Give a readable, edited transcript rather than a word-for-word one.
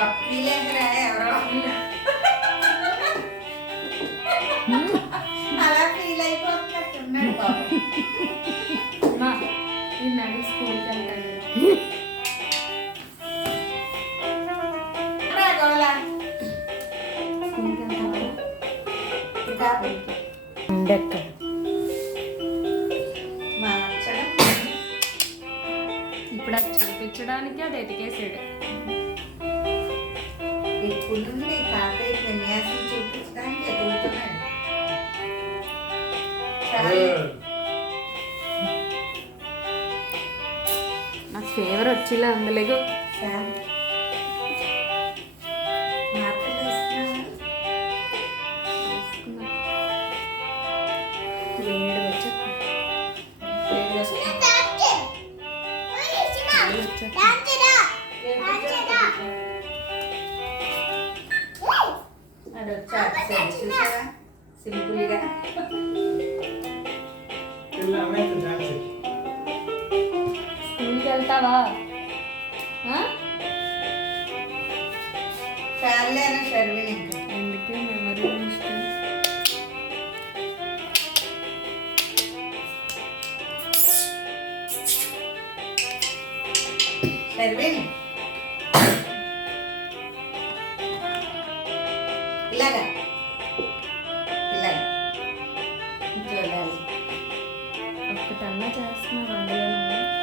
పప్పీలేకరా ఎవరో అలా ఫీల్ అయిపోతున్నట్టున్నాడు బాబు. నిన్న స్కూల్కి వెళ్తాడు. ఇప్పుడు అది చూపించడానికి అది ఎతికేసాడు. ఇప్పుడు నుండి తాతయ్య విన్యాసం చూపించడానికి ఎదుగుతున్నాడు. నాకు ఫేవర్ వచ్చేలా అందలేగు. సింపుల్గా స్కూల్కి వెళ్తావా? చాలేనా షర్విని? అందుకే మెమరీ ఇష్టం. షర్విని ఇలాగా ఇలాగా చూడాలి. ఒక్కటన్నా చేస్తున్నారు అందులో.